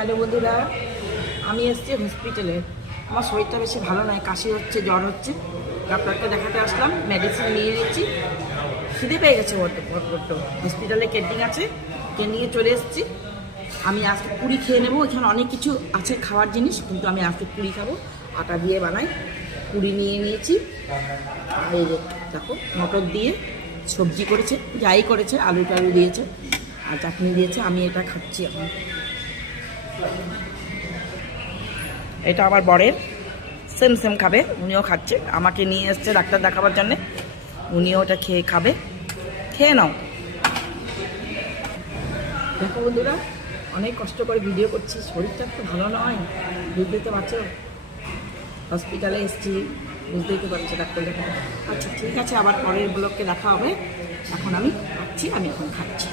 Hello বন্ধুরা, আমি এসেছি হসপিটালে। আমার শরীরটা বেশি ভালো নয়, কাশি হচ্ছে, জ্বর হচ্ছে। ডাক্তারকে দেখাতে আসলাম, মেডিসিন নিয়ে নিচ্ছি। খিদে পেয়ে গেছে বড্ড। হসপিটালে ক্যান্টিন আছে, ক্যান্টিনে চলে এসেছি। আমি আজকে পুরি খেয়ে নেবো। এখানে অনেক কিছু আছে খাওয়ার জিনিস, কিন্তু আমি আজকে পুরি খাবো। আটা দিয়ে বানাই। পুরি নিয়ে নিয়েছি। আর এই যে দেখো, মটর দিয়ে সবজি করেছে, যাই করেছে, আলু টালু দিয়েছে আর চাটনি দিয়েছে। আমি এটা খাচ্ছি এখন। এটা আমার বরের, সেম খাবে, উনিও খাচ্ছে। আমাকে নিয়ে এসছে ডাক্তার দেখাবার জন্যে, উনিও ওটা খেয়ে খাবে। খেয়ে নাও। দেখো বন্ধুরা, অনেক কষ্ট করে ভিডিও করছি, শরীরটা একটু ভালো নয়, বুঝতেই তো পারছো। হসপিটালে এসেছি, বুঝতেই তো পারছো ডাক্তার দেখাতে। আচ্ছা ঠিক আছে, আবার পরের ব্লগকে দেখা হবে। এখন আমি খাচ্ছি, আমি এখন খাচ্ছি।